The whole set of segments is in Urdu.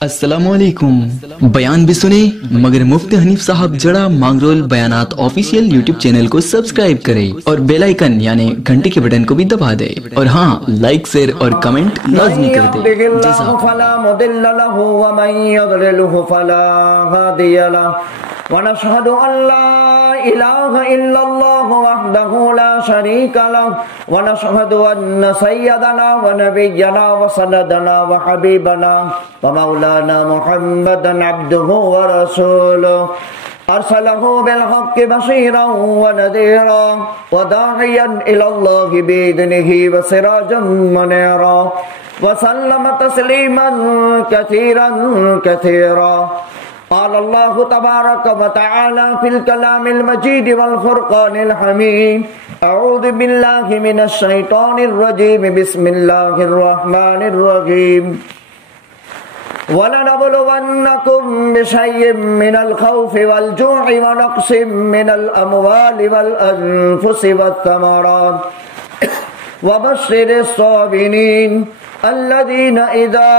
السلام علیکم. بیان بھی سنے مگر مفتی حنیف صاحب جڑا مانگرول بیانات آفیشیل یوٹیوب چینل کو سبسکرائب کرے اور بیل آئیکن یعنی گھنٹی کے بٹن کو بھی دبا دے اور ہاں لائک شیئر اور کمنٹ لازمی کر دے. فلا مضل له ومن يضلله فلا هادي له ونشهد ان لا اله الا الله وحده لا شريك له ونشهد ان سيدنا ونبينا وسندنا وحبيبنا ومولانا محمدا عبده ورسوله ارسله بالحق بشيرا ونذيرا وداعيا الى الله باذنه وسراجا منيرا وسلم تسليما كثيرا كثيرا. قال الله تبارك وتعالى في الكلام المجيد والفرقان الحميد اعوذ بالله من الشيطان الرجيم بسم الله الرحمن الرحيم وَلَنَبْلُوَنَّكُمْ بِشَيْءٍ مِّنَ الْخَوْفِ وَالْجُوعِ وَنَقْصٍ مِّنَ الْأَمْوَالِ وَالْأَنفُسِ وَالثَّمَرَاتِ وَبَشِّرِ الصَّابِرِينَ الَّذِينَ إِذَا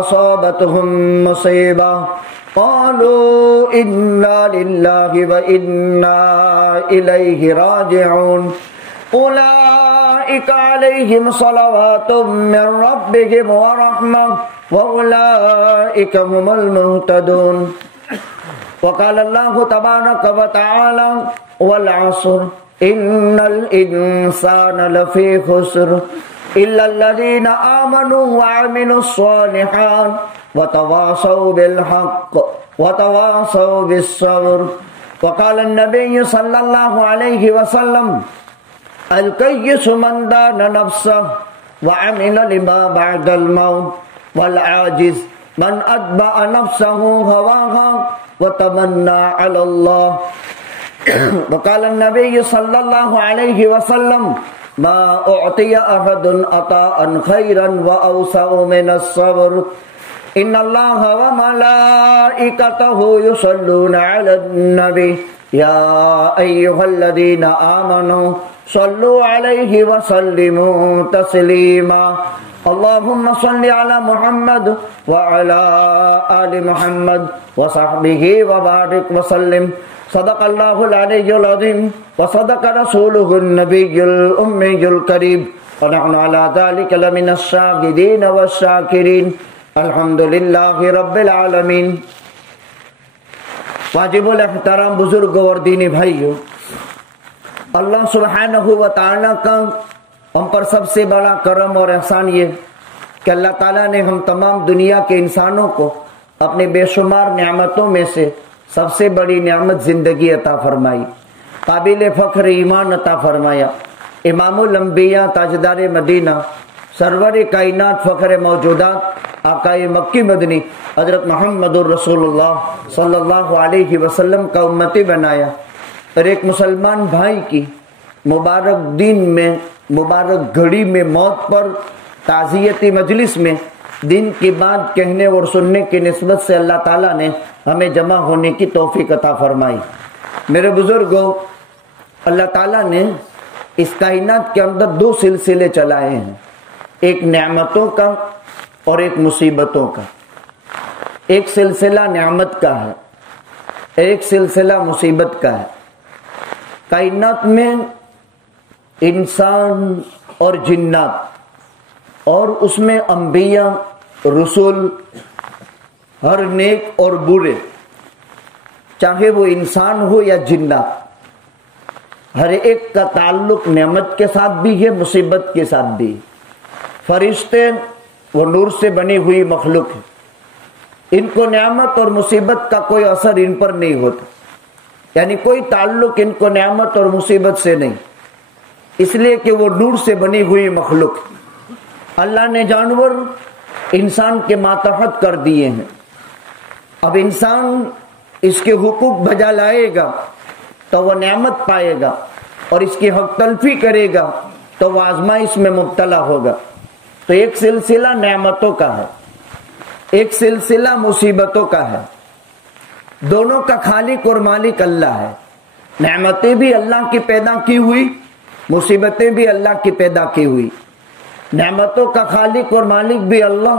أَصَابَتْهُم مُّصِيبَةٌ قَالُوا إِنَّا لِلَّهِ وَإِنَّا إِلَيْهِ رَاجِعُونَ أولئك عليهم صلوات من ربهم ورحمة وأولئك هم المهتدون. وقال الله تبارك وتعالى والعصر إن الإنسان لفي خسر إلا الذين آمنوا وعملوا الصالحات وتواصوا بالحق وتواصوا بالصبر. وقال النبي صلى الله عليه وسلم الكيس من دان نفسه وعمل لما بعد الموت والعاجز من أتبع نفسه هواها وتمنى على الله. وقال النبي صلى الله عليه وسلم ما أعطي أحد عطاء خيرا وأوسع من الصبر إن الله وملائكته يصلون على النبي يا أيها الذين آمنوا صلوا عليه وسلموا تسليما. اللهم صل على محمد وعلى آل محمد وصحبه وبارك وسلم. صدق الله العلي العظيم وصدق رسوله النبي الأمي الكريم ونحن على ذلك لمن الشاهدين والشاكرين الحمد لله رب العالمين. واجب الاحترام بزرگوں اور دینی بھائیوں، اللہ سبحانہ و تعالیٰ کا ہم پر سب سے بڑا کرم اور احسان یہ کہ اللہ تعالیٰ نے ہم تمام دنیا کے انسانوں کو اپنے بے شمار نعمتوں میں سے سب سے بڑی نعمت زندگی عطا فرمائی، قابل فخر ایمان عطا فرمایا. امام الانبیاء تاجدار مدینہ سرور کائنات فخر موجودات آقائے مکی مدنی حضرت محمد الرسول اللہ صلی اللہ علیہ وسلم کا امتی بنایا اور ایک مسلمان بھائی کی مبارک دین میں مبارک گھڑی میں موت پر تعزیتی مجلس میں دین کی بات کہنے اور سننے کی نسبت سے اللہ تعالیٰ نے ہمیں جمع ہونے کی توفیق عطا فرمائی. میرے بزرگوں، اللہ تعالیٰ نے اس کائنات کے اندر دو سلسلے چلائے ہیں، ایک نعمتوں کا اور ایک مصیبتوں کا. ایک سلسلہ نعمت کا ہے، ایک سلسلہ مصیبت کا ہے. کائنات میں انسان اور جنات اور اس میں انبیاء رسول ہر نیک اور برے، چاہے وہ انسان ہو یا جنات، ہر ایک کا تعلق نعمت کے ساتھ بھی ہے، مصیبت کے ساتھ بھی. فرشتے وہ نور سے بنی ہوئی مخلوق ہے، ان کو نعمت اور مصیبت کا کوئی اثر ان پر نہیں ہوتا، یعنی کوئی تعلق ان کو نعمت اور مصیبت سے نہیں، اس لیے کہ وہ نور سے بنی ہوئی مخلوق. اللہ نے جانور انسان کے ماتحت کر دیے ہیں. اب انسان اس کے حقوق بجا لائے گا تو وہ نعمت پائے گا، اور اس کی حق تلفی کرے گا تو وہ آزمائش میں مبتلا ہوگا. تو ایک سلسلہ نعمتوں کا ہے، ایک سلسلہ مصیبتوں کا ہے. دونوں کا خالق اور مالک اللہ ہے. نعمتیں بھی اللہ کی پیدا کی ہوئی، مصیبتیں بھی اللہ کی پیدا کی ہوئی. نعمتوں کا خالق اور مالک بھی اللہ،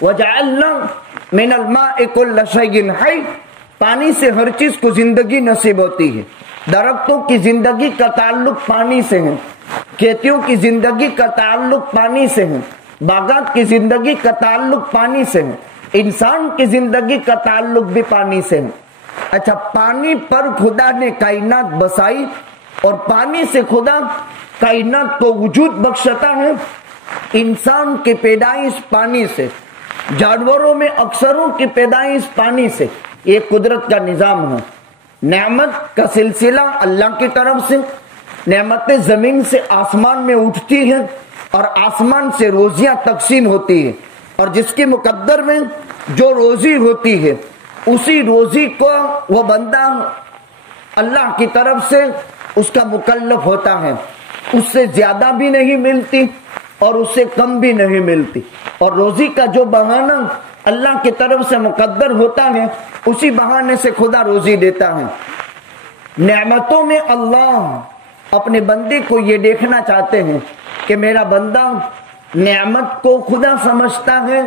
وجعلنا من الماء كل شيء حي، پانی سے ہر چیز کو زندگی نصیب ہوتی ہے. درختوں کی زندگی کا تعلق پانی سے ہے، کھیتیوں کی زندگی کا تعلق پانی سے ہے، باغات کی زندگی کا تعلق پانی سے ہے، انسان کی زندگی کا تعلق بھی پانی سے ہے. اچھا، پانی پر خدا نے کائنات بسائی اور پانی سے خدا کائنات کو وجود بخشتا ہے. انسان کی پیدائش پانی سے، جانوروں میں اکثروں کی پیدائش پانی سے. یہ قدرت کا نظام ہے. نعمت کا سلسلہ اللہ کی طرف سے، نعمتیں زمین سے آسمان میں اٹھتی ہیں اور آسمان سے روزیاں تقسیم ہوتی ہیں، اور جس کے مقدر میں جو روزی ہوتی ہے اسی روزی کو وہ بندہ اللہ کی طرف سے اس کا مکلف ہوتا ہے. اس سے زیادہ بھی نہیں ملتی اور اس سے کم بھی نہیں ملتی، اور روزی کا جو بہانہ اللہ کی طرف سے مقدر ہوتا ہے اسی بہانے سے خدا روزی دیتا ہے. نعمتوں میں اللہ اپنے بندے کو یہ دیکھنا چاہتے ہیں کہ میرا بندہ نعمت کو خدا سمجھتا ہے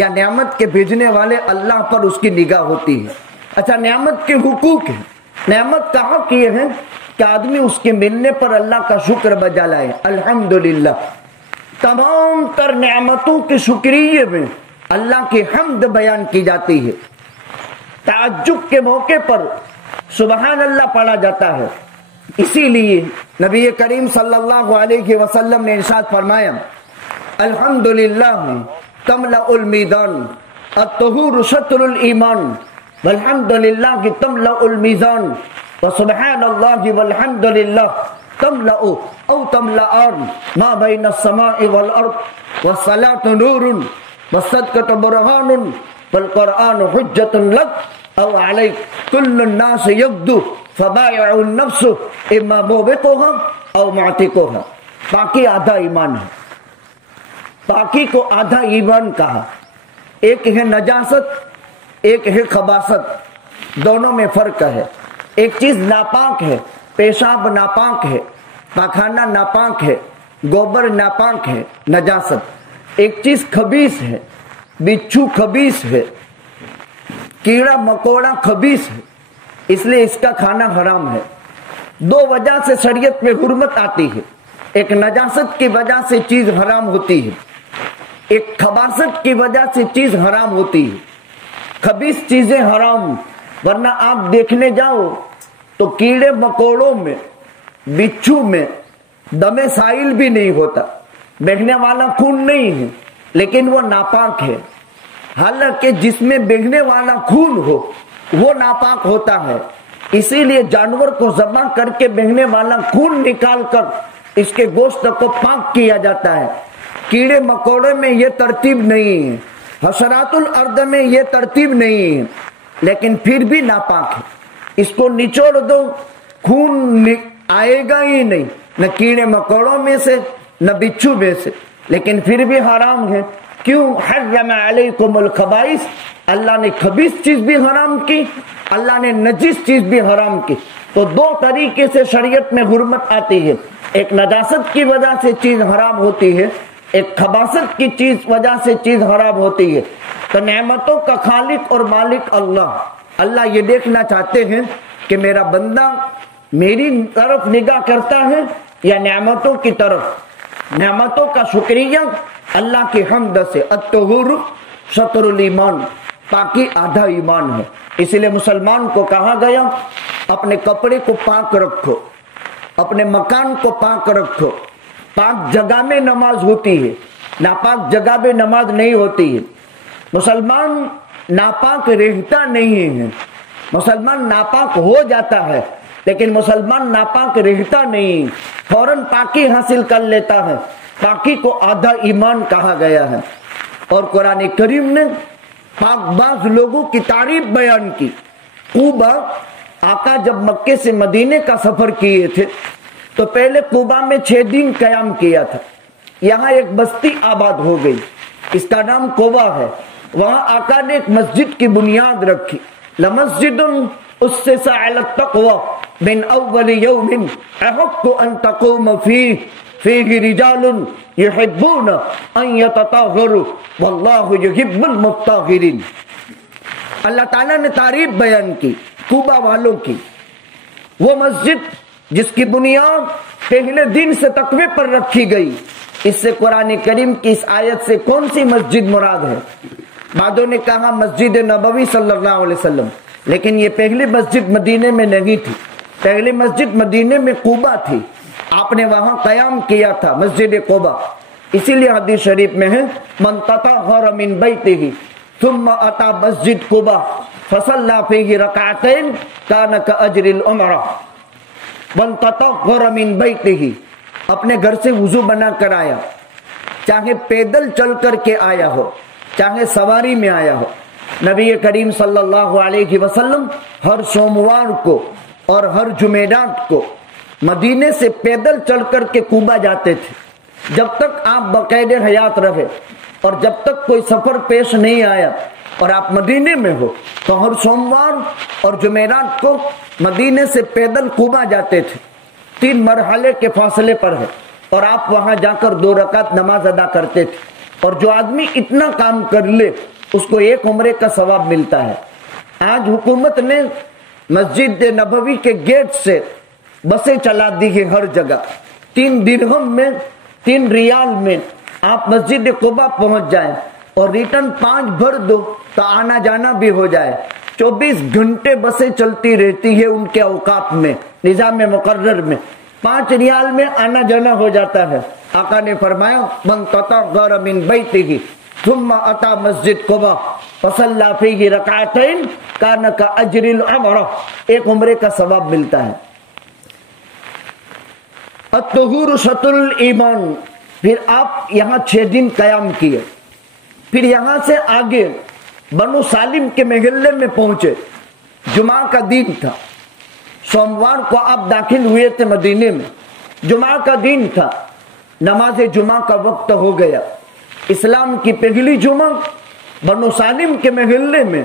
یا نعمت کے بھیجنے والے اللہ پر اس کی نگاہ ہوتی ہے. اچھا، نعمت کے حقوق ہیں. نعمت کا حق یہ ہے کہ آدمی اس کے ملنے پر اللہ کا شکر بجا لائے. الحمدللہ. تمام تر نعمتوں کے شکریہ میں اللہ کی حمد بیان کی جاتی ہے. تعجب کے موقع پر سبحان اللہ پڑھا جاتا ہے. اسی لیے نبی کریم صلی اللہ علیہ وسلم نے ارشاد فرمایا، الحمدللہ تملأ المیزان الطہور شطر الایمان والحمدللہ تملأ المیزان وسبحان اللہ والحمدللہ تملأ او تملأان ما بین السماء والارض والصلاة نور والصدقة برهان والقرآن حجة لك او علیک کل الناس یغدو فبائع النفس اما موبقها او معتقها. باقی آدھا ایمان ہے. باقی کو آدھا ایمان کہا. ایک ہے نجاست، ایک ہے خباثت. دونوں میں فرق ہے. ایک چیز ناپاک ہے، پیشاب ناپاک ہے، پاخانہ ناپاک ہے، گوبر ناپاک ہے، نجاست. ایک چیز خبیث ہے، بچھو خبیث ہے، کیڑا مکوڑا خبیث ہے، اس لیے اس کا کھانا حرام ہے. دو وجہ سے شریعت میں حرمت آتی ہے. ایک نجاست کی وجہ سے چیز حرام ہوتی ہے، ایک خباثت کی وجہ سے چیز حرام ہوتی ہے. خبیث چیزیں حرام، ورنہ آپ دیکھنے جاؤ تو کیڑے مکوڑوں میں، بچھو میں دم سائل بھی نہیں ہوتا، بہنے والا خون نہیں ہے، لیکن وہ ناپاک ہے. حالانکہ جس میں بہنے والا خون ہو وہ ناپاک ہوتا ہے. اسی لیے جانور کو ذبح کر کے بہنے والا خون نکال کر اس کے گوشت کو پاک کیا جاتا ہے. کیڑے مکوڑے میں یہ ترتیب نہیں ہے، حشرات الارض میں یہ ترتیب نہیں ہے، لیکن پھر بھی ناپاک ہے. اس کو نچوڑ دو، خون آئے گا ہی نہیں، نہ کیڑے مکوڑوں میں سے نہ بچھو میں سے، لیکن پھر بھی حرام ہے. کیوں؟ حرم علیکم الخبائث. اللہ نے خبیث چیز بھی حرام کی، اللہ نے نجس چیز بھی حرام کی. تو دو طریقے سے شریعت میں حرمت آتی ہے. ایک نجاست کی وجہ سے چیز حرام ہوتی ہے، ایک خباثت کی چیز وجہ سے چیز حرام ہوتی ہے. تو نعمتوں کا خالق اور مالک اللہ یہ دیکھنا چاہتے ہیں کہ میرا بندہ میری طرف نگاہ کرتا ہے یا نعمتوں کی طرف. نعمتوں کا شکریہ اللہ کی حمد سے. الطہور شطر الایمان، پاکی آدھا ایمان ہے. اسی لیے مسلمان کو کہا گیا اپنے کپڑے کو پاک رکھو، اپنے مکان کو پاک رکھو. پاک جگہ میں نماز ہوتی ہے، ناپاک جگہ میں نماز نہیں ہوتی ہے. مسلمان ناپاک رہتا نہیں ہے، مسلمان ناپاک ہو جاتا ہے، لیکن مسلمان ناپاک رہتا نہیں، فوراً پاکی حاصل کر لیتا ہے. پاکی کو آدھا ایمان کہا گیا ہے. اور قرآن کریم نے پاک باز لوگوں کی تعریف بیان کی. قوبا، آقا جب مکے سے مدینے کا سفر کیے تھے تو پہلے قوبا میں 6 دن قیام کیا تھا. یہاں ایک بستی آباد ہو گئی، اس کا نام قوبا ہے. وہاں آقا نے ایک مسجد کی بنیاد رکھی. لمسجد اسس علی التقوی من اول یوم احق ان تقوم فیہ فیہ رجال یحبون ان یتطہروا واللہ یحب المطہرین۔ اللہ تعالیٰ نے تعریف بیان کی کوبا والوں کی، وہ مسجد جس کی بنیاد پہلے دن سے تقوی پر رکھی گئی۔ اس سے قرآن کریم کی اس آیت سے کون سی مسجد مراد ہے؟ بعضوں نے کہا مسجد نبوی صلی اللہ علیہ وسلم، لیکن یہ پہلی مسجد مدینے میں نہیں تھی، پہلی مسجد مدینے میں قباء تھی، آپ نے وہاں قیام کیا تھا مسجد قباء۔ اسی لیے حدیث شریف میں ہے من تطہر من بیتہ ثم اتى مسجد قباء فصلى فيه ركعتين كان كأجر العمرہ۔ من تطہر من بیتہ، اپنے گھر سے وضو بنا کر آیا، چاہے پیدل چل کر کے آیا ہو چاہے سواری میں آیا ہو۔ نبی کریم صلی اللہ علیہ وسلم ہر سوموار کو اور ہر جمعرات کو مدینے سے پیدل چل کر کے قباء جاتے تھے، جب تک آپ بقید حیات رہے، اور جب تک کوئی سفر پیش نہیں آیا اور آپ مدینے میں ہو تو ہر سوموار اور جمعرات کو مدینے سے پیدل قباء جاتے تھے۔ 3 مرحلے کے فاصلے پر ہے، اور آپ وہاں جا کر 2 رکعت نماز ادا کرتے تھے، اور جو آدمی اتنا کام کر لے اس کو 1 عمرے کا ثواب ملتا ہے۔ آج حکومت نے مسجد نبوی کے گیٹ سے بسیں چلا دی ہے ہر جگہ، 3 درہم میں 3 ریال میں آپ مسجد قباء پہنچ جائیں اور ریٹرن 5 بھر دو تو آنا جانا بھی ہو جائے۔ 24 گھنٹے بسیں چلتی رہتی ہے ان کے اوقات میں، نظام مقرر میں، 5 ریال میں آنا جانا ہو جاتا ہے۔ آقا نے فرمایا من تطہر من بیتہ ثم اتى مسجد قباء فصلى فيه ركعتين كان كأجر العمرہ، 1 عمرے کا ثواب ملتا ہے۔ الطہور شطر الایمان، پھر آپ یہاں 6 دن قیام کیے، پھر یہاں سے آگے بنو سالم کے محلے میں پہنچے، جمعہ کا دن تھا، سوموار کو آپ داخل ہوئے تھے مدینے میں، جمعہ کا دن تھا، نماز جمعہ کا وقت ہو گیا۔ اسلام کی پہلی جمعہ بنو سالم کے محلے میں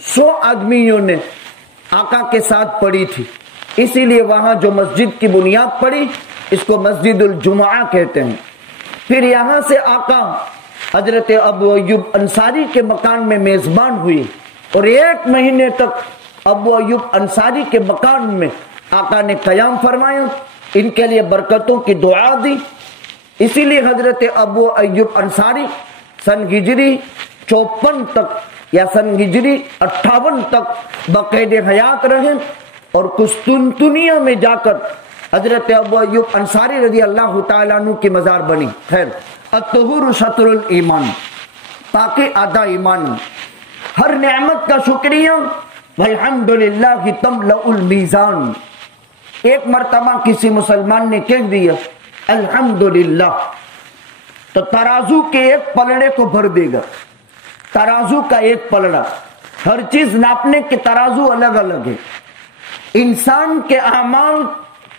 100 آدمیوں نے آقا کے ساتھ پڑھی تھی، اسی لیے وہاں جو مسجد کی بنیاد پڑی اس کو مسجد الجمعہ کہتے ہیں۔ پھر یہاں سے آقا حضرت ابو ایوب انصاری کے مکان میں میزبان ہوئی، اور 1 مہینے تک ابو ایوب انصاری کے مکان میں آقا نے قیام فرمایا، ان کے لیے برکتوں کی دعا دی۔ اسی لیے حضرت ابو ایوب انصاری سن ہجری 54 تک یا سن ہجری 58 تک بقید حیات رہے، اور قسطنطنیہ میں جا کر حضرت ابو ایوب انصاری رضی اللہ تعالیٰ عنہ کی مزار بنی۔ خیر، الطہور شطر الایمان، تاکہ آدھا ایمان، ہر نعمت کا شکریہ، والحمدللہ تملأ المیزان۔ 1 مرتبہ کسی مسلمان نے کہہ دیا الحمدللہ تو ترازو کے 1 پلڑے کو بھر دے گا، ترازو کا 1 پلڑا، ہر چیز ناپنے کے ترازو الگ الگ ہے، انسان کے اعمال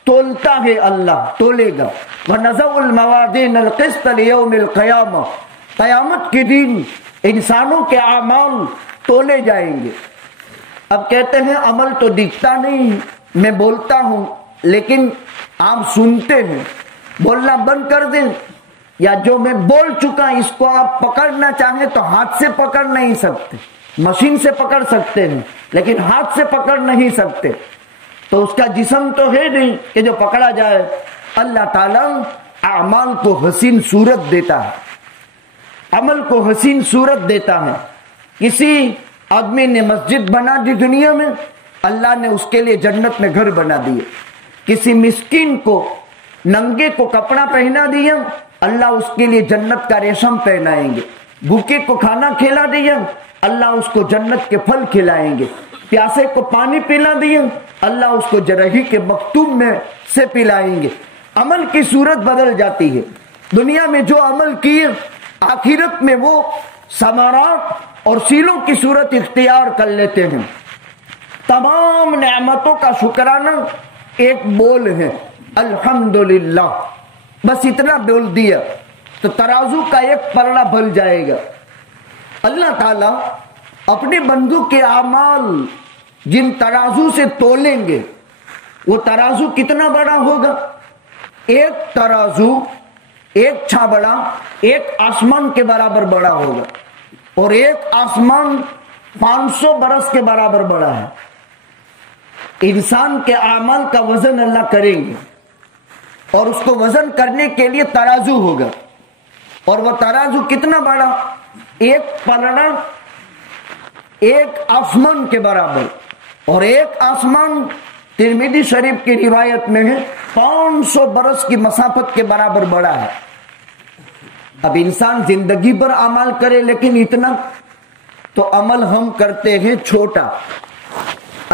تولتا ہے اللہ، تولے گا۔ وَنَزَعُ الْمَوَازِينَ الْقِسْطَ لِيَوْمِ الْقِيَامَةِ، قیامت کے دن انسانوں کے اعمال تولے جائیں گے۔ اب کہتے ہیں عمل تو دکھتا نہیں، میں بولتا ہوں لیکن آپ سنتے ہیں، بولنا بند کر دیں، یا جو میں بول چکا اس کو آپ پکڑنا چاہیں تو ہاتھ سے پکڑ نہیں سکتے، مشین سے پکڑ سکتے ہیں لیکن ہاتھ سے پکڑ نہیں سکتے، تو اس کا جسم تو ہے نہیں کہ جو پکڑا جائے۔ اللہ تعالیٰ اعمال کو حسین صورت دیتا ہے، عمل کو حسین صورت دیتا ہے۔ کسی آدمی نے مسجد بنا دی دنیا میں، اللہ نے اس کے لیے جنت میں گھر بنا دیے۔ کسی مسکین کو ننگے کو کپڑا پہنا دیا، اللہ اس کے لیے جنت کا ریشم پہنائیں گے۔ بھوکے کو کھانا کھلا دیا، اللہ اس کو جنت کے پھل کھلائیں گے۔ پیاسے کو پانی پلا دیا، اللہ اس کو جرحی کے مختوم میں سے پلائیں گے۔ عمل کی صورت بدل جاتی ہے۔ دنیا میں جو عمل کیے آخرت میں وہ ثمرات اور سیلوں کی صورت اختیار کر لیتے ہیں۔ تمام نعمتوں کا شکرانہ ایک بول ہے الحمدللہ، بس اتنا بول دیا تو ترازو کا 1 پلڑا بھر جائے گا۔ اللہ تعالیٰ اپنے بندوں کے اعمال جن ترازو سے تولیں گے وہ ترازو کتنا بڑا ہوگا؟ ایک ترازو ایک چھابڑا ایک آسمان کے برابر بڑا ہوگا، اور ایک آسمان 500 برس کے برابر بڑا ہے۔ انسان کے اعمال کا وزن اللہ کریں گے، اور اس کو وزن کرنے کے لیے ترازو ہوگا، اور وہ ترازو کتنا بڑا؟ ایک پلڑا ایک آسمان کے برابر، اور ایک آسمان ترمذی شریف کی روایت میں ہے 500 برس کی مسافت کے برابر بڑا ہے۔ اب انسان زندگی پر عمل کرے، لیکن اتنا تو عمل ہم کرتے ہیں چھوٹا،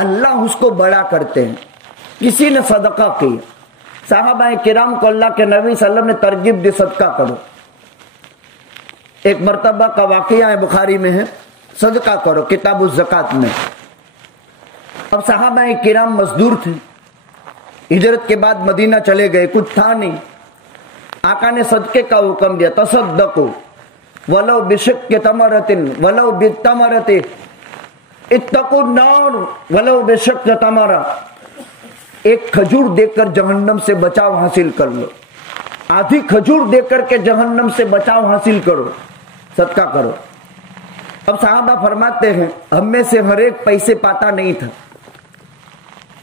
اللہ اس کو بڑا کرتے ہیں۔ کسی نے صدقہ کیا، صحابہ کرام کو اللہ کے نبی صلی اللہ علیہ وسلم نے ترغیب دی صدقہ کرو۔ ایک مرتبہ کا واقعہ ہے، بخاری میں ہے، صدقہ کرو، کتاب الزکات میں۔ اب صحابہ کرام مزدور تھے، ہجرت کے بعد مدینہ چلے گئے، کچھ تھا نہیں، آقا نے صدقے کا حکم دیا، تصدقوا ولو بشق تمرۃ ولو بالتمرۃ اتقوا النار ولو بشق تمرہ، ایک کھجور دے کر جہنم سے بچاؤ حاصل کر لو، آدھی کھجور دے کر کے جہنم سے بچاؤ حاصل کرو، صدقہ کرو۔ اب صحابہ فرماتے ہیں ہم میں سے ہر ایک پیسے پاتا نہیں تھا،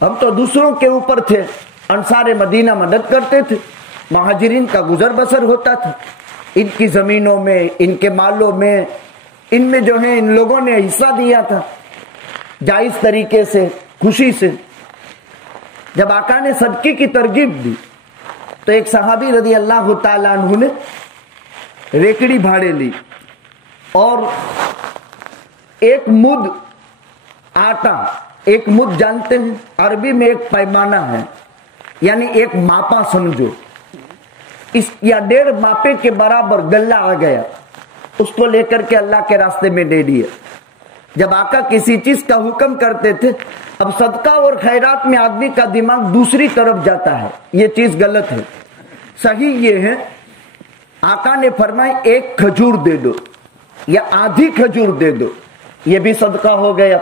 ہم تو دوسروں کے اوپر تھے، انصار مدینہ مدد کرتے تھے، مہاجرین کا گزر بسر ہوتا تھا، ان کی زمینوں میں، ان کے مالوں میں، ان میں جو ہے ان لوگوں نے حصہ دیا تھا جائز طریقے سے، خوشی سے۔ جب آقا نے صدقے کی ترغیب دی تو ایک صحابی رضی اللہ تعالیٰ عنہ نے ریکڑی بھاڑے لی اور ایک مد آٹا، ایک مد جانتے ہیں عربی میں ایک پیمانہ ہے، یعنی ایک ماپا سمجھو، اس یا 1.5 ماپے کے برابر گلہ آ گیا، اس کو لے کر کے اللہ کے راستے میں دے دیا۔ جب آقا کسی چیز کا حکم کرتے تھے، اب صدقہ اور خیرات میں آدمی کا دماغ دوسری طرف جاتا ہے، یہ چیز غلط ہے۔ صحیح یہ ہے آقا نے فرمایا ایک کھجور دے دو یا آدھی کھجور دے دو، یہ بھی صدقہ ہو گیا۔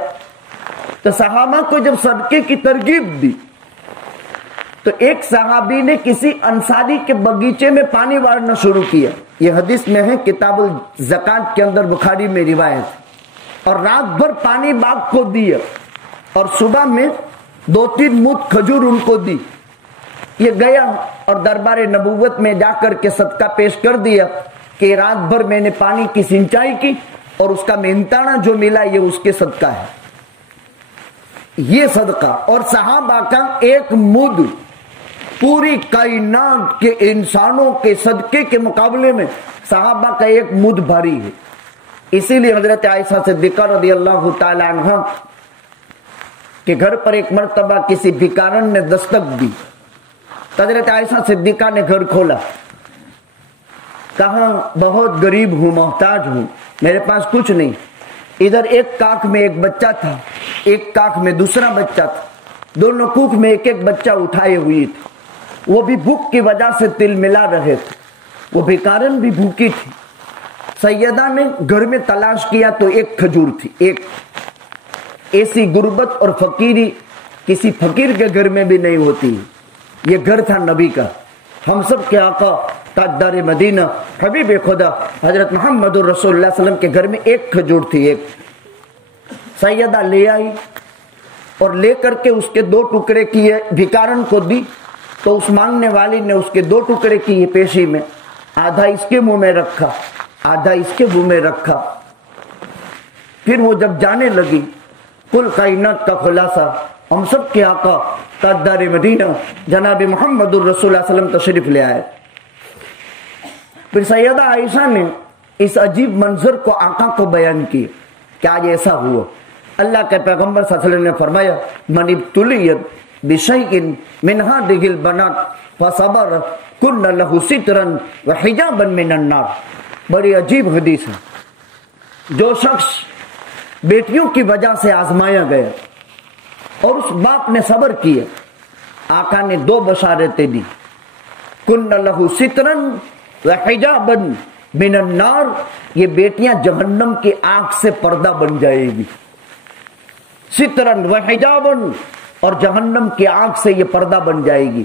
تو صحابہ کو جب صدقے کی ترغیب دی تو ایک صحابی نے کسی انصاری کے باغیچے میں پانی وارنا شروع کیا، یہ حدیث میں ہے کتاب الزکات کے اندر، بخاری میں روایت، اور رات بھر پانی باغ کو دیا اور صبح میں 2-3 مد کھجور ان کو دی۔ یہ گیا اور دربار نبوت میں جا کر کے صدقہ پیش کر دیا کہ رات بھر میں نے پانی کی سنچائی کی اور اس کا مہنتانہ جو ملا یہ اس کے صدقہ ہے، یہ صدقہ۔ اور صحابہ کا ایک مد پوری کائنات کے انسانوں کے صدقے کے مقابلے میں صحابہ کا ایک مد بھاری ہے۔ اسی لیے حضرت عائشہ صدیقہ رضی اللہ تعالی عنہ کے گھر پر ایک مرتبہ کسی بھکارن نے دستک دی، حضرت عائشہ صدیقہ نے گھر کھولا، کہا بہت غریب ہوں، محتاج ہوں، میرے پاس کچھ نہیں۔ ادھر ایک کاخ میں ایک بچہ تھا، ایک کاخ میں دوسرا بچہ تھا، دونوں کوکھ میں ایک ایک بچہ اٹھائے ہوئی تھی، وہ بھی بھوک کی وجہ سے تل ملا رہے تھے، وہ بھکارن بھی بھوکی تھی۔ سیدہ نے گھر میں تلاش کیا تو ایک کھجور تھی، ایک ایسی غربت اور فقیری کسی فقیر کے گھر میں بھی نہیں ہوتی، یہ گھر تھا نبی کا، ہم سب کے آقا تاجدار مدینہ حبیب خدا حضرت محمد رسول اللہ صلی اللہ علیہ وسلم کے گھر میں ایک کھجور تھی۔ ایک سیدہ لے آئی اور لے کر کے اس کے 2 ٹکڑے کیے، بھکارن کو دی تو اس مانگنے والی نے اس کے 2 ٹکڑے کیے پیشی میں، آدھا اس کے منہ میں رکھا، آدھا اس کے منہ میں رکھا۔ پھر وہ جب جانے لگی، کل کائنات کا خلاصہ ہم سب کے آقا تاجدار مدینہ جناب محمد رسول اللہ صلی اللہ علیہ وسلم تشریف لے آئے۔ پھر سیدہ عائشہ نے اس عجیب منظر کو آقا کو بیان کی کہ آج ایسا ہوا۔ اللہ کے پیغمبر صلی اللہ علیہ وسلم نے فرمایا من ابتلیت بشیء من هذه البنات فصبر کن له سترا وحجابا من النار۔ بڑی عجیب حدیث ہے۔ جو شخص بیٹیوں کی وجہ سے آزمایا گیا اور اس باپ نے صبر کیا، آقا نے 2 بشارتیں دی، کن له سترا وحجابا من النار، یہ بیٹیاں جہنم کی آگ سے پردہ بن جائے گی، سترا وحجابا، اور جہنم کی آگ سے یہ پردہ بن جائے گی۔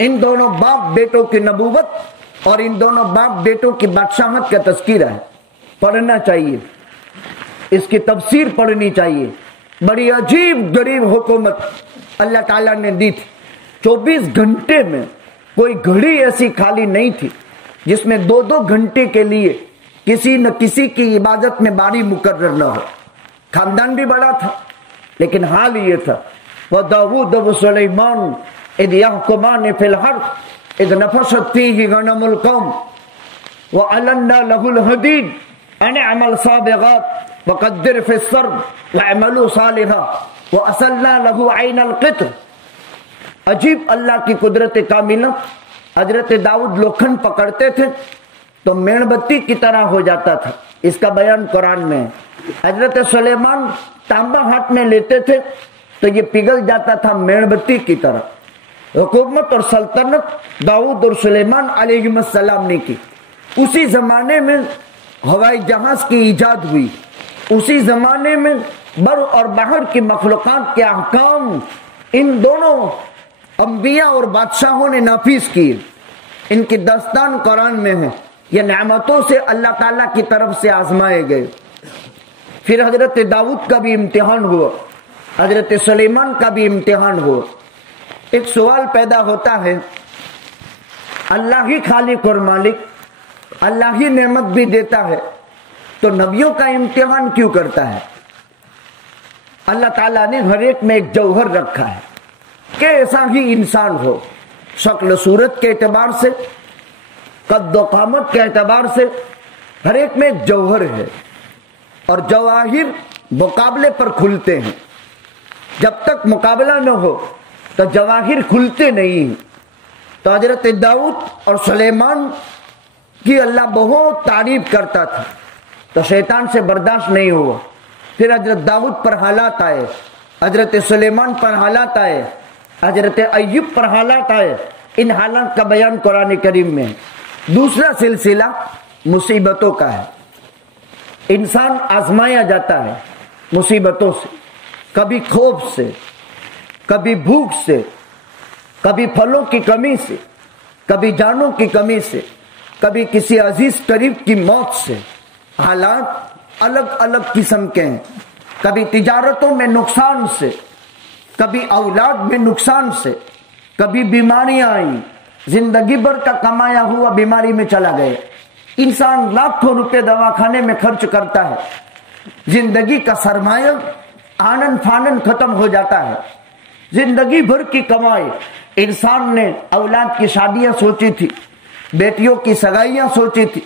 ان دونوں باپ بیٹوں کی نبوت اور ان دونوں باپ بیٹوں کی بادشاہت کا تذکرہ ہے، پڑھنا چاہیے، اس کی تفسیر پڑھنی چاہیے۔ بڑی عجیب غریب حکومت اللہ تعالیٰ نے دی تھی، 24 گھنٹے میں کوئی گھڑی ایسی خالی نہیں تھی جس میں 2 گھنٹے کے لیے کسی نہ کسی کی عبادت میں باری مقرر نہ ہو۔ خاندان بھی بڑا تھا، لیکن حال یہ تھا وَدَاوُودَ وَسُلَيْمَانُ اِذْ يَحْكُمَانِ فِي الْحَرْثِ اِذْ نَفَشَتْ فِيهِ غَنَمُ الْقَوْمِ وَأَلَنَّا لَهُ الْحَدِيدَ أَنِ اعْمَلْ سَابِغَاتٍ وَقَدِّرْ فِي السَّرْدِ وَاعْمَلُوا صَالِحًا وَأَصَلْنَا لَهُ عَيْنَ الْقِطْرِ۔ عجیب اللہ کی قدرت کاملہ، حضرت داؤد لوکھن پکڑتے تھے تو مین بتی کی طرح ہو جاتا تھا، اس کا بیان قرآن میں ہے۔ حضرت سلیمان تانبا ہاتھ میں لیتے تھے تو یہ پگھل جاتا تھا مین بتی کی طرح۔ حکومت اور سلطنت داؤد اور سلیمان علیہ السلام نے کی۔ اسی زمانے میں ہوائی جہاز کی ایجاد ہوئی، اسی زمانے میں بر اور بحر کی مخلوقات کے احکام ان دونوں انبیاء اور بادشاہوں نے نافذ کیے، ان کی داستان قرآن میں ہے۔ یہ نعمتوں سے اللہ تعالیٰ کی طرف سے آزمائے گئے۔ پھر حضرت داؤد کا بھی امتحان ہوا، حضرت سلیمان کا بھی امتحان ہوا۔ ایک سوال پیدا ہوتا ہے، اللہ ہی خالق اور مالک، اللہ ہی نعمت بھی دیتا ہے، تو نبیوں کا امتحان کیوں کرتا ہے؟ اللہ تعالیٰ نے ہر ایک میں ایک جوہر رکھا ہے کہ ایسا ہی انسان ہو، شکل صورت کے اعتبار سے، قد و قامت کے اعتبار سے ہر ایک میں ایک جوہر ہے، اور جواہر مقابلے پر کھلتے ہیں۔ جب تک مقابلہ نہ ہو تو جواہر کھلتے نہیں۔ تو حضرت داؤد اور سلیمان کی اللہ بہت تعریف کرتا تھا، تو شیطان سے برداشت نہیں ہوا۔ پھر حضرت داؤد پر حالات آئے، حضرت سلیمان پر حالات آئے، حضرت ایوب پر حالات آئے۔ ان حالات کا بیان قرآن کریم میں ہے۔ دوسرا سلسلہ مصیبتوں کا ہے۔ انسان آزمایا جاتا ہے مصیبتوں سے، کبھی خوف سے، کبھی بھوک سے، کبھی پھلوں کی کمی سے، کبھی جانوں کی کمی سے، کبھی کسی عزیز قریب کی موت سے۔ حالات الگ الگ قسم کے ہیں، کبھی تجارتوں میں نقصان سے، کبھی اولاد میں نقصان سے، کبھی بیماریاں آئیں، زندگی بھر کا کمایا ہوا بیماری میں چلا گیا۔ انسان لاکھوں روپے دواخانے میں خرچ کرتا ہے، زندگی کا سرمایہ آنن فانن ختم ہو جاتا ہے۔ زندگی بھر کی کمائی، انسان نے اولاد کی شادیاں سوچی تھی، بیٹیوں کی سگائیاں سوچی تھی،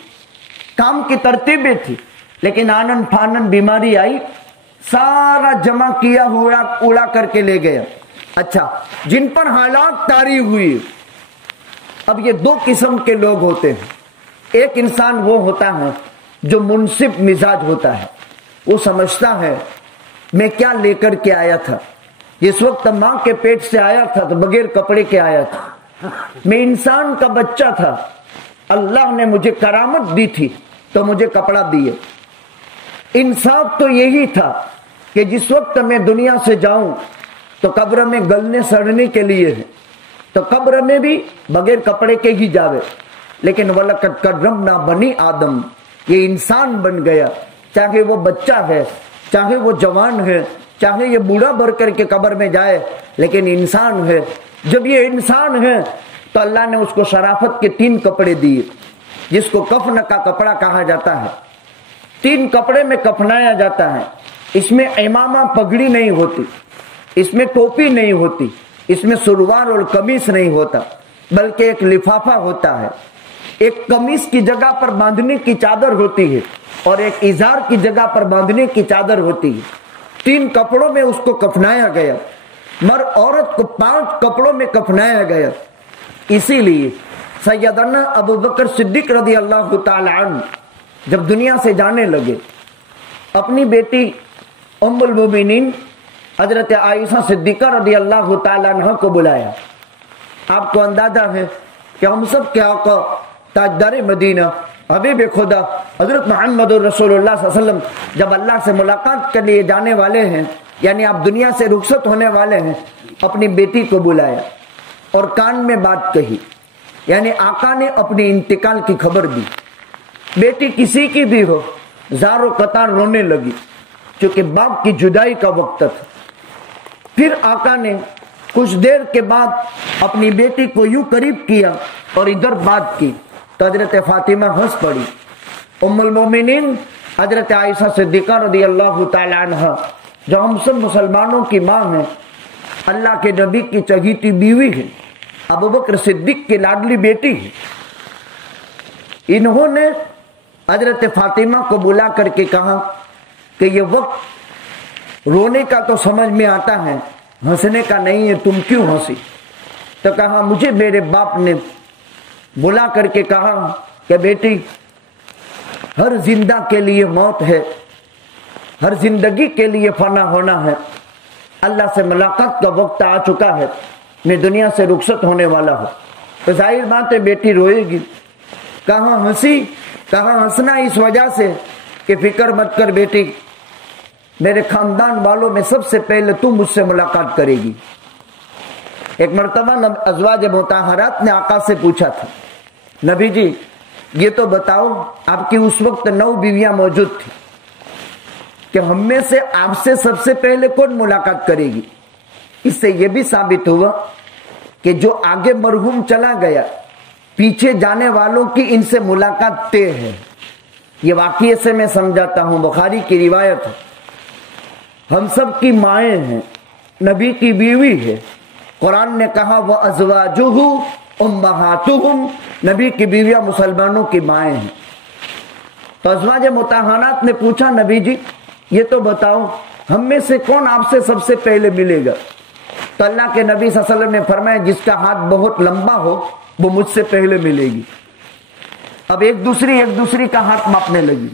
کام کی ترتیبیں تھی، لیکن آنن فانن بیماری آئی، سارا جمع کیا ہوا اڑا کر کے لے گیا۔ اچھا، جن پر حالات طاری ہوئی، اب یہ 2 قسم کے لوگ ہوتے ہیں۔ ایک انسان وہ ہوتا ہے جو منصف مزاج ہوتا ہے، وہ سمجھتا ہے میں کیا لے کر کے آیا تھا، جس وقت ماں کے پیٹ سے آیا تھا تو بغیر کپڑے کے آیا تھا، میں انسان کا بچہ تھا، اللہ نے مجھے کرامت دی تھی تو مجھے کپڑا دیے۔ انصاف تو یہی تھا کہ جس وقت میں دنیا سے جاؤں تو قبر میں گلنے سڑنے کے لیے ہے، تو قبر میں بھی بغیر کپڑے کے ہی جاوے۔ لیکن وَلَقَدْ كَرَّمْنَا بَنِي آدم، یہ انسان بن گیا، چاہے وہ بچہ ہے، چاہے وہ جوان ہے، چاہے یہ بوڑھا بھر کر کے قبر میں جائے، لیکن انسان ہے۔ جب یہ انسان ہے تو اللہ نے اس کو شرافت کے 3 کپڑے دیے، جس کو کفن کا کپڑا کہا جاتا ہے۔ 3 کپڑے میں کفنایا جاتا ہے۔ اس میں امامہ پگڑی نہیں ہوتی، اس میں ٹوپی نہیں ہوتی، اس میں سلوار اور قمیص نہیں ہوتا، بلکہ ایک لفافہ ہوتا ہے۔ ایک قمیص کی جگہ پر باندھنے کی چادر ہوتی ہے اور ایک ازار کی جگہ پر باندھنے کی چادر ہوتی ہے۔ 3 کپڑوں میں اس کو کفنایا گیا، مرد عورت کو 5 کپڑوں میں کفنایا گیا۔ اسی لیے سیدنا ابو بکر صدیق رضی اللہ تعالی عنہ جب دنیا سے جانے لگے، اپنی بیٹی ام المومنین حضرت عائشہ صدیقہ رضی اللہ تعالی عنہ کو بلایا۔ آپ کو اندازہ ہے کہ ہم سب کے آقا تاجدار مدینہ حبیب خدا حضرت محمد رسول اللہ صلی اللہ علیہ وسلم جب اللہ سے ملاقات کے لیے جانے والے ہیں، یعنی آپ دنیا سے رخصت ہونے والے ہیں، اپنی بیٹی کو بلایا۔ اور کان میں بات کہی، یعنی آقا نے اپنے انتقال کی خبر دی۔ بیٹی کسی کی بھی ہو زار و قطار رونے لگی، چونکہ باپ کی جدائی کا وقت تھا۔ پھر آقا نے کچھ دیر کے بعد اپنی بیٹی کو یوں قریب کیا اور ادھر بات کی تو حضرت فاطمہ ہنس پڑی۔ ام المومنین حضرت عائشہ صدیقہ رضی اللہ تعالی عنہ، جو ہم سب مسلمانوں کی ماں ہیں، اللہ کے نبی کی چہیتی بیوی ہے، ابو بکر صدیق کی لاڈلی بیٹی ہے، انہوں نے حضرت فاطمہ کو بلا کر کے کہا کہ یہ وقت رونے کا تو سمجھ میں آتا ہے، ہنسنے کا نہیں ہے، تم کیوں ہنسی؟ تو کہا مجھے میرے باپ نے بلا کر کے کہا کہ بیٹی، ہر زندہ کے لیے موت ہے، ہر زندگی کے لیے فنا ہونا ہے، اللہ سے ملاقات کا وقت آ چکا ہے، میں دنیا سے رخصت ہونے والا ہوں۔ تو ظاہر بات ہے بیٹی روئے گی۔ کہاں ہنسی؟ کہا ہنسنا اس وجہ سے کہ فکر مت کر بیٹی، میرے خاندان والوں میں سب سے پہلے تم مجھ سے ملاقات کرے گی۔ ایک مرتبہ ازواج مطہرات نے آقا سے پوچھا تھا، نبی جی یہ تو بتاؤ، آپ کی اس وقت 9 بیویاں موجود تھی، کہ ہم میں سے آپ سے سب سے پہلے کون ملاقات کرے گی؟ اس سے یہ بھی ثابت ہوا کہ جو آگے مرحوم چلا گیا، پیچھے جانے والوں کی ان سے ملاقات طے ہے۔ یہ واقعے سے میں سمجھاتا ہوں، بخاری کی روایت ہے، ہم سب کی مائیں ہیں، نبی کی بیوی ہے، قرآن نے کہا وَأَزْوَاجُهُ أُمَّهَاتُهُمْ، نبی کی بیویاں مسلمانوں کی مائیں ہیں۔ تو ازواج مطہرات نے پوچھا نبی جی یہ تو بتاؤ ہم میں سے کون آپ سے سب سے پہلے ملے گا؟ تو اللہ کے نبی صلی اللہ علیہ وسلم نے فرمایا جس کا ہاتھ بہت لمبا ہو وہ مجھ سے پہلے ملے گی۔ اب ایک دوسری کا ہاتھ ماپنے لگی،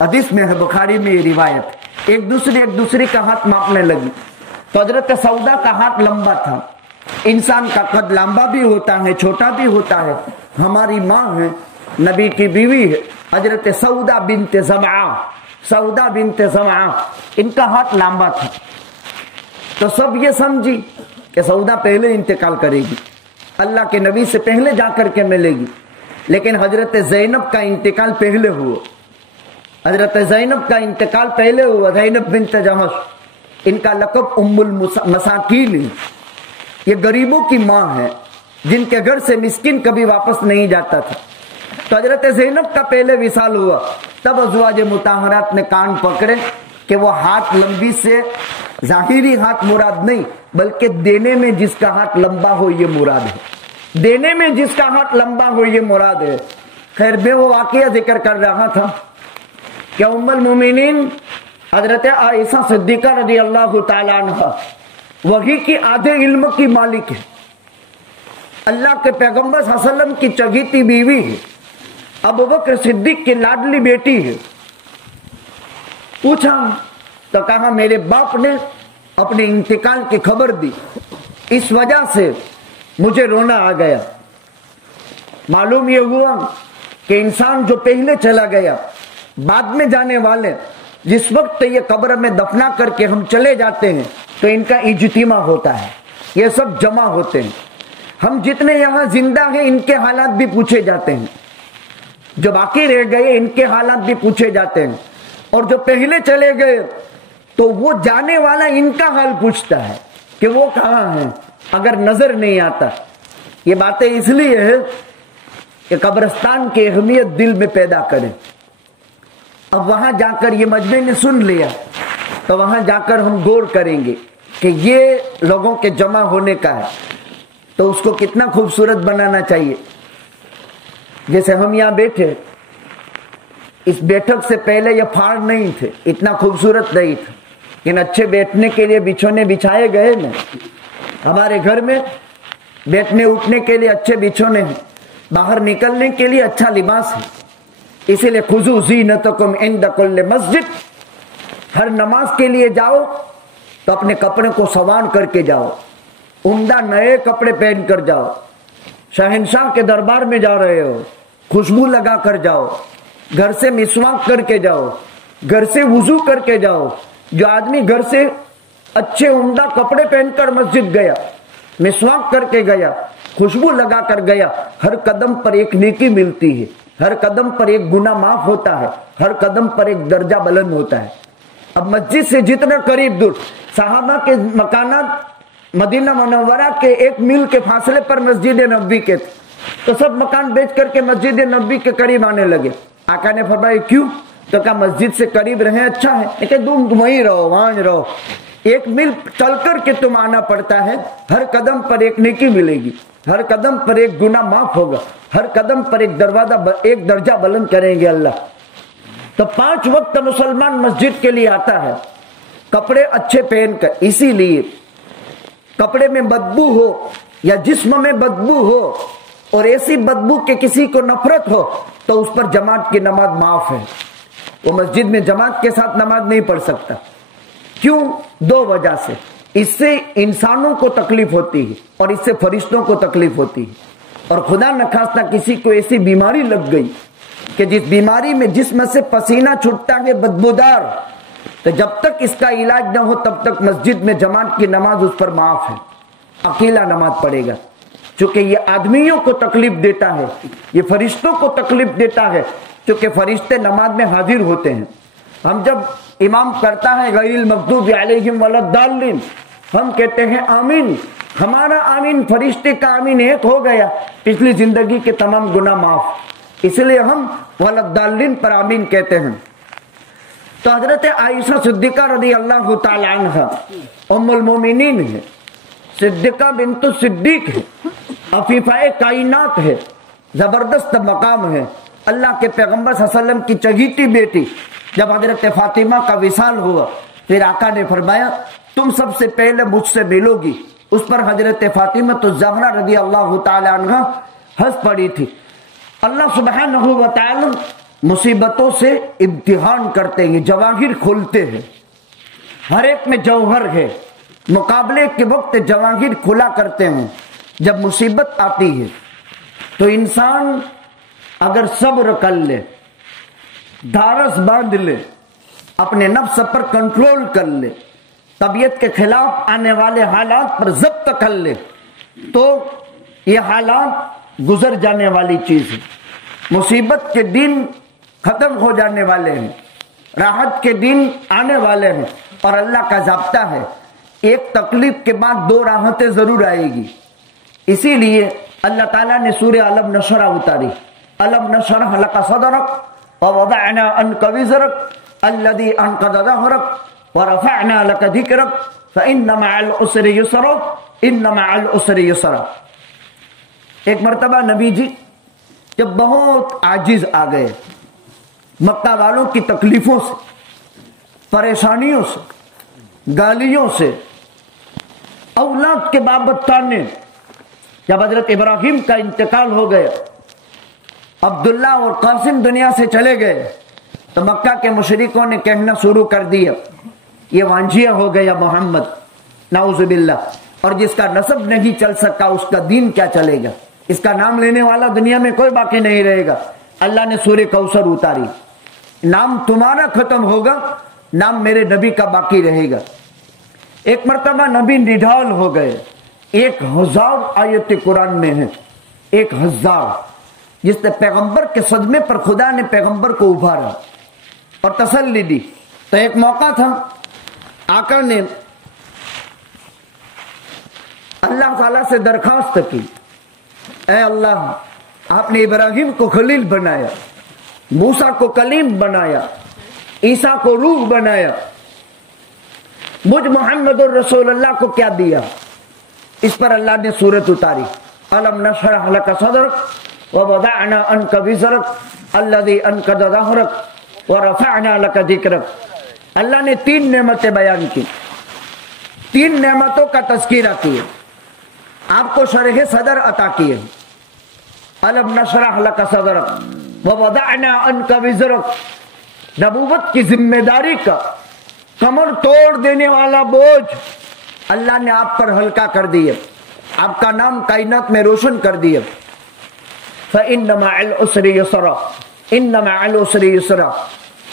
حدیث میں ہے، بخاری میں یہ روایت، ایک دوسری کا ہاتھ ماپنے لگی۔ تو حضرت سودا کا ہاتھ لمبا تھا، انسان کا قد لمبا بھی ہوتا ہے چھوٹا بھی ہوتا ہے، ہماری ماں ہے، نبی کی بیوی ہے، حضرت سودا بنت زمعہ، ان کا ہاتھ لمبا تھا۔ تو سب یہ سمجھی کہ سودا پہلے انتقال کرے گی، اللہ کے نبی سے پہلے جا کر کے ملے گی، لیکن حضرت زینب کا انتقال پہلے ہوا، حضرت زینب کا انتقال پہلے ہوا، زینب بنت جہش، ان کا لقب ام المساکین ہے، یہ غریبوں کی ماں ہے، جن کے گھر سے مسکین کبھی واپس نہیں جاتا تھا۔ تو حضرت زینب کا پہلے وصال ہوا، تب ازواج مطہرات نے کان پکڑے کہ وہ ہاتھ لمبی سے ظاہری ہاتھ مراد نہیں، بلکہ دینے میں جس کا ہاتھ لمبا ہو یہ مراد ہے، دینے میں جس کا ہاتھ لمبا ہو یہ مراد ہے۔ خیر میں وہ واقعہ ذکر کر رہا تھا کہ ام المومنین حضرت عائشہ صدیقہ رضی اللہ تعالی عنہ وحی کی آدھے علم کی مالک ہے، اللہ کے پیغمبر صلی اللہ علیہ وسلم کی چہیتی بیوی ہے، ابو بکر صدیق کی لاڈلی بیٹی ہے۔ پوچھا تو کہا میرے باپ نے اپنے انتقال کی خبر دی، اس وجہ سے مجھے رونا آ گیا۔ معلوم یہ ہوا کہ انسان جو پہلے چلا گیا، بعد میں جانے والے، جس وقت یہ قبر میں دفنا کر کے ہم چلے جاتے ہیں تو ان کا اجتماع ہوتا ہے، یہ سب جمع ہوتے ہیں، ہم جتنے یہاں زندہ ہیں ان کے حالات بھی پوچھے جاتے ہیں، جو باقی رہ گئے ان کے حالات بھی پوچھے جاتے ہیں، اور جو پہلے چلے گئے تو وہ جانے والا ان کا حال پوچھتا ہے کہ وہ کہاں ہیں، اگر نظر نہیں آتا۔ یہ باتیں اس لیے ہے کہ قبرستان کی اہمیت دل میں پیدا کریں۔ اب وہاں جا کر یہ مجمع نے سن لیا تو وہاں جا کر ہم غور کریں گے کہ یہ لوگوں کے جمع ہونے کا ہے تو اس کو کتنا خوبصورت بنانا چاہیے۔ جیسے ہم یہاں بیٹھے، اس بیٹھک سے پہلے یہ پھاڑ نہیں تھے، اتنا خوبصورت نہیں تھا، لیکن اچھے بیٹھنے کے لیے بچھونے بچھائے گئے نا، ہمارے گھر میں بیٹھنے اٹھنے کے لیے اچھے بچھونے ہیں، باہر نکلنے کے لیے اچھا لباس ہے، اسی لیے خذوا زینتکم عند کل مسجد، ہر نماز کے لیے جاؤ تو اپنے کپڑے کو سنوار کر کے جاؤ، عمدہ نئے کپڑے پہن کر جاؤ، شہنشاہ کے دربار میں جا رہے ہو خوشبو لگا کر جاؤ، گھر سے مسواک کر کے جاؤ، گھر سے وضو کر کے جاؤ۔ جو آدمی گھر سے اچھے عمدہ کپڑے پہن کر مسجد گیا مسواک کر کے گیا, خوشبو لگا کر گیا, ہر قدم پر ایک نیکی ملتی ہے, ہر قدم پر ایک گناہ معاف ہوتا ہے, ہر قدم پر ایک درجہ بلند ہوتا ہے. اب مسجد سے جتنا قریب دور, صحابہ کے مکانات مدینہ منورہ کے 1 میل کے فاصلے پر مسجد نبوی کے تھے, تو سب مکان بیچ کر کے مسجد نبوی کے قریب آنے لگے. آقا نے فرمایا کیوں؟ تو کہا مسجد سے قریب رہیں اچھا ہے, کہ تم وہیں رہو, وہاں رہو. 1 میل چل کر کے تم آنا پڑتا ہے, ہر قدم پر ایک نیکی ملے گی, ہر قدم پر ایک گناہ معاف ہوگا, ہر قدم پر ایک درجہ بلند کریں گے اللہ. تو 5 وقت مسلمان مسجد کے لیے آتا ہے, کپڑے اچھے پہن کر. اسی لیے کپڑے میں بدبو ہو یا جسم میں بدبو ہو اور ایسی بدبو کہ کسی کو نفرت ہو, تو اس پر جماعت کی نماز معاف ہے. وہ مسجد میں جماعت کے ساتھ نماز نہیں پڑھ سکتا. کیوں؟ 2 وجہ سے. اس سے انسانوں کو تکلیف ہوتی ہے اور اس سے فرشتوں کو تکلیف ہوتی ہے. اور خدا نخواستہ کسی کو ایسی بیماری لگ گئی کہ جس بیماری میں جسم سے پسینہ چھوٹتا ہے بدبودار, تو جب تک اس کا علاج نہ ہو تب تک مسجد میں جماعت کی نماز اس پر معاف ہے, اکیلا نماز پڑھے گا. چونکہ یہ آدمیوں کو تکلیف دیتا ہے, یہ فرشتوں کو تکلیف دیتا ہے, چونکہ فرشتے نماز میں حاضر ہوتے ہیں. ہم جب امام کرتا ہے غیر المغضوب علیہم ولا الضالین, ہم کہتے ہیں آمین. ہمارا آمین فرشتے کا آمین ایک ہو گیا, پچھلی زندگی کے تمام گناہ معاف. اس لیے ہم ولا الضالین پر آمین کہتے ہیں. تو حضرت عائشہ صدیقہ رضی اللہ تعالی عنہ ام المومنین ہے, صدیقہ بنت صدیق ہے, عفیفہ کائنات ہے, زبردست مقام ہے. اللہ کے پیغمبر صلی اللہ علیہ وسلم کی چہیتی بیٹی. جب حضرت فاطمہ کا وصال ہوا, پھر آقا نے فرمایا تم سب سے پہلے مجھ سے ملو گی. اس پر حضرت فاطمہ تو زہرا رضی اللہ تعالی عنہ ہنس پڑی تھی. اللہ سبحانہ و تعالی مصیبتوں سے امتحان کرتے ہیں, جواہر کھولتے ہیں. ہر ایک میں جوہر ہے, مقابلے کے وقت جواہر کھلا کرتے ہیں. جب مصیبت آتی ہے تو انسان اگر صبر کر لے, دھارس باندھ لے, اپنے نفس پر کنٹرول کر لے, طبیعت کے خلاف آنے والے حالات پر ضبط کر لے, تو یہ حالات گزر جانے والی چیز ہے. مصیبت کے دن ختم ہو جانے والے ہیں, راحت کے دن آنے والے ہیں. اور اللہ کا ضابطہ ہے ایک تکلیف کے بعد 2 راحتیں ضرور آئے گی. اسی لیے اللہ تعالیٰ نے سورہ علم نشرح اتاری. علم نشرح لک صدرک ووضعنا عنک وزرک الذی انقض ظہرک ورفعنا لک ذکرک فإن مع العسر یسرا ان مع العسر یسرا. ایک مرتبہ نبی جی جب بہت عاجز آ گئے, مکہ والوں کی تکلیفوں سے, پریشانیوں سے, گالیوں سے, اولاد کے بابت تانے. جب حضرت ابراہیم کا انتقال ہو گیا, عبداللہ اور قاسم دنیا سے چلے گئے, تو مکہ کے مشرکوں نے کہنا شروع کر دیا یہ وانجھیا ہو گیا محمد, نعوذ باللہ. اور جس کا نسب نہیں چل سکا اس کا دین کیا چلے گا, اس کا نام لینے والا دنیا میں کوئی باقی نہیں رہے گا. اللہ نے سورہ کوثر اتاری, نام تمہارا ختم ہوگا, نام میرے نبی کا باقی رہے گا. ایک مرتبہ نبی نڈھال ہو گئے. 1000 آیت قرآن میں ہے, 1000, جس نے پیغمبر کے صدمے پر خدا نے پیغمبر کو ابھارا اور تسلی دی. تو ایک موقع تھا, آقا نے اللہ تعالیٰ سے درخواست کی, اے اللہ آپ نے ابراہیم کو خلیل بنایا, موسیٰ کو کلیم بنایا, عیسیٰ کو روح بنایا, مجھ محمد الرسول اللہ کو کیا دیا؟ اس پر اللہ نے سورت اتاری, الم نشرح لک صدرک ووضعنا عنک وزرک الذی انقض ظہرک ورفعنا لک ذکرک. اللہ نے 3 نعمتیں بیان کی, 3 نعمتوں کا تذکرہ کیا, آپ کو شرح صدر عطا کیے. الم نشرح لک صدرک ووضعنا عنک وزرک, نبوت کی ذمہ داری کا کمر توڑ دینے والا بوجھ اللہ نے آپ پر ہلکا کر دیا, آپ کا نام کائنات میں روشن کر دیا. فَإِنَّ مَعَ الْعُسْرِ يُسْرًا إِنَّ مَعَ الْعُسْرِ يُسْرًا.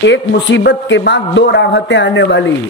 ایک مصیبت کے بعد 2 راحتیں آنے والی ہیں.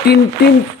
3-3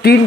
3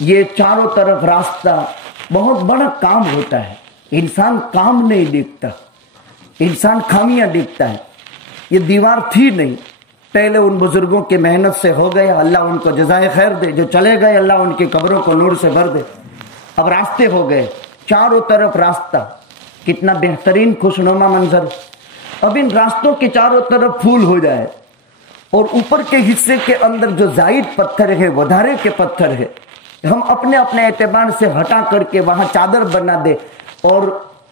یہ چاروں طرف راستہ بہت بڑا کام ہوتا ہے. انسان کام نہیں دیکھتا, انسان خامیاں دیکھتا ہے. یہ دیوار تھی نہیں, پہلے ان بزرگوں کی محنت سے ہو گیا, اللہ ان کو جزائے خیر دے. جو چلے گئے اللہ ان کی قبروں کو نور سے بھر دے. اب راستے ہو گئے, چاروں طرف راستہ, کتنا بہترین خوشنما منظر. اب ان راستوں کے چاروں طرف پھول ہو جائے اور اوپر کے حصے کے اندر جو زائد پتھر ہے, ودھارے کے پتھر ہے, ہم اپنے اپنے اعتبار سے ہٹا کر کے وہاں چادر بنا دے, اور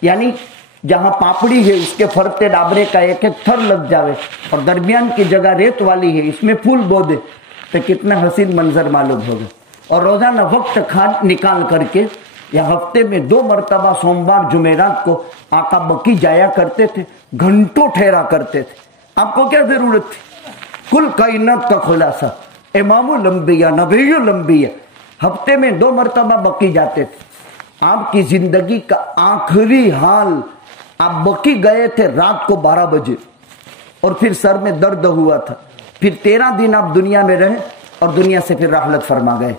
یعنی جہاں پاپڑی ہے اس کے فرتے ڈابرے کا ایک ایک تھر لگ جاوے, اور درمیان کی جگہ ریت والی ہے اس میں پھول بو دے, تو کتنا حسین منظر معلوم ہوگا. اور روزانہ وقت نکال کر کے, یا ہفتے میں 2 مرتبہ سوموار جمعرات کو آقا بکی جایا کرتے تھے, گھنٹوں ٹھہرا کرتے تھے. آپ کو کیا ضرورت تھی؟ کل کائنات کا خلاصہ, امام الانبیاء, نبی الانبیاء, ہفتے میں 2 مرتبہ بکی جاتے تھے. آپ کی زندگی کا آخری حال, آپ بکی گئے تھے رات کو 12 بجے, اور پھر سر میں درد ہوا تھا. پھر 13 دن آپ دنیا میں رہے اور دنیا سے پھر رحلت فرما گئے.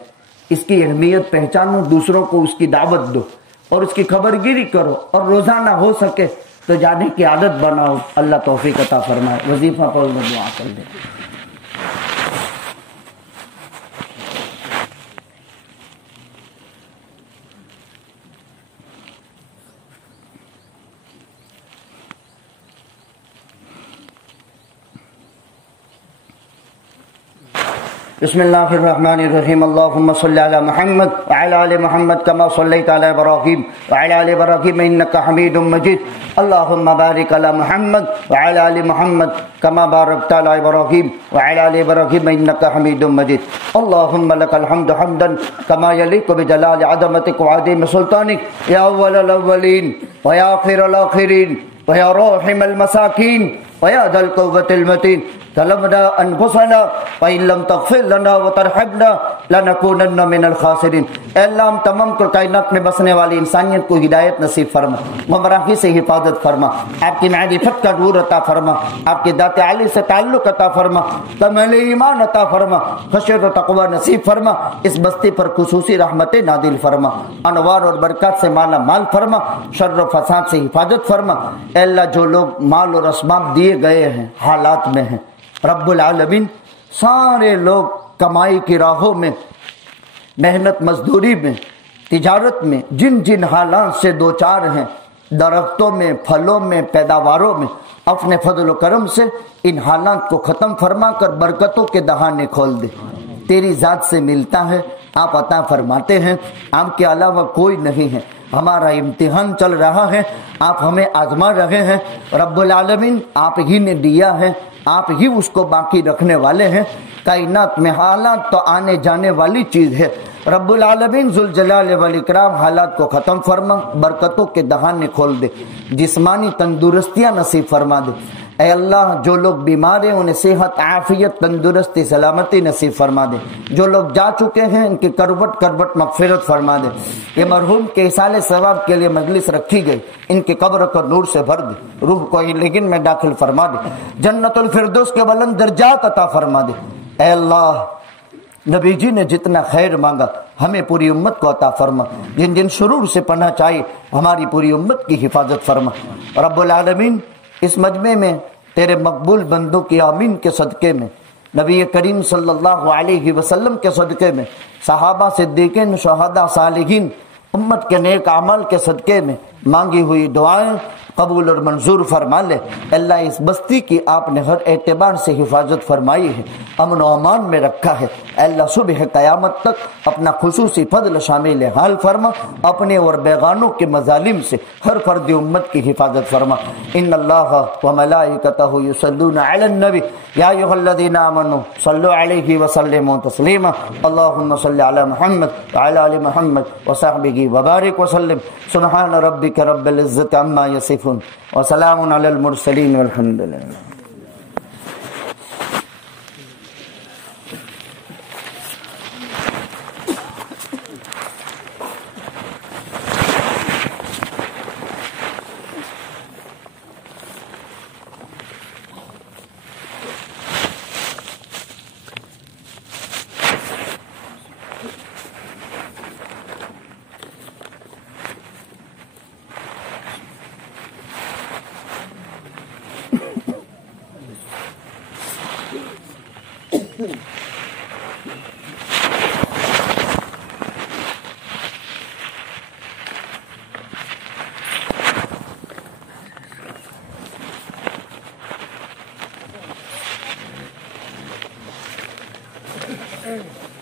اس کی اہمیت پہچانو, دوسروں کو اس کی دعوت دو اور اس کی خبر گیری کرو, اور روزانہ ہو سکے تو جانے کی عادت بناؤ. اللہ توفیق عطا فرمائے. وظیفہ پڑھ لو, دعا کر دے. بسم اللہ الرحمن الرحیم. اللہم صلی علی محمد وعلی آل محمد کما صلیت علی ابراہیم وعلی آل ابراہیم انک حمید مجید. اللہم بارک علی محمد وعلی آل محمد کما بارکت علی ابراہیم وعلی آل ابراہیم انک حمید مجید. اللہم لک الحمد حمدا کما یلیق بجلال عظمتک وعظیم سلطانک یا اول الاولین ویا آخر الاخرین ویا راحم المساکین ویا ذا القوة المتین. ظلمنا انفسنا فإن لم تغفر لنا وترحمنا لنكونن من الخاسرین. اے اللہ ہم تمام کائنات میں بسنے والی انسانیت کو ہدایت نصیب فرما, گمراہی سے حفاظت فرما, آپ کی معرفت کا نور عطا فرما, آپ کی ذات عالی سے تعلق عطا فرما, کامل ایمان عطا فرما, خشیت و تقوی نصیب فرما. اس بستی پر خصوصی رحمت نازل فرما, انوار اور برکات سے مالا مال فرما, شر و فساد سے حفاظت فرما. اے اللہ جو لوگ مال اور اسباب دیے گئے ہیں حالات میں ہیں, رب العالمین سارے لوگ کمائی کی راہوں میں, محنت مزدوری میں, تجارت میں جن جن حالات سے دوچار ہیں, درختوں میں, پھلوں میں, پیداواروں میں, اپنے فضل و کرم سے ان حالات کو ختم فرما کر برکتوں کے دہانے کھول دے. تیری ذات سے ملتا ہے, آپ عطا فرماتے ہیں, آپ کے علاوہ کوئی نہیں ہے. ہمارا امتحان چل رہا ہے, آپ ہمیں آزما رہے ہیں. رب العالمین آپ ہی نے دیا ہے, آپ ہی اس کو باقی رکھنے والے ہیں. کائنات میں حالات تو آنے جانے والی چیز ہے. رب العالمین ذوالجلال والاکرام حالات کو ختم فرما, برکتوں کے دہانے کھول دے, جسمانی تندرستیاں نصیب فرما دے. اے اللہ جو لوگ بیمار ہیں انہیں صحت, عافیت, تندرستی, سلامتی نصیب فرما دے. جو لوگ جا چکے ہیں ان کی کروٹ کروٹ مغفرت فرما دے. یہ مرحوم کے اصال ثواب کے لیے مجلس رکھی گئی, ان کی قبر کو نور سے بھر دے, روح کو لیکن میں داخل فرما دے, جنت الفردوس کے بلند درجات عطا فرما دے. اے اللہ نبی جی نے جتنا خیر مانگا ہمیں پوری امت کو عطا فرما, جن جن شرور سے پناہ چاہیے ہماری پوری امت کی حفاظت فرما. رب العالمین اس مجمع میں تیرے مقبول بندوں کی آمین کے صدقے میں, نبی کریم صلی اللہ علیہ وسلم کے صدقے میں, صحابہ, صدیقین, شہداء, صالحین, امت کے نیک اعمال کے صدقے میں مانگی ہوئی دعائیں قبول اور منظور فرما لے. اللہ اس بستی کی آپ نے ہر اعتبار سے حفاظت فرمائی ہے, امن و امان میں رکھا ہے. اللہ صبح قیامت تک اپنا خصوصی فضل شامل حال فرما, اپنے اور بیگانوں کے مظالم سے ہر فرد امت کی حفاظت فرما. ان اللہ وملائکتہ یصلون علی النبی یا ایھا الذین آمنوا صلوا علیہ وسلموا تسلیما. اللہم صل علی محمد وعلی آل محمد وصحبہ وبارک وسلم. سبحان ربک رب العزۃ عما یصفون وسلام علی المرسلین والحمد للہ. ہیں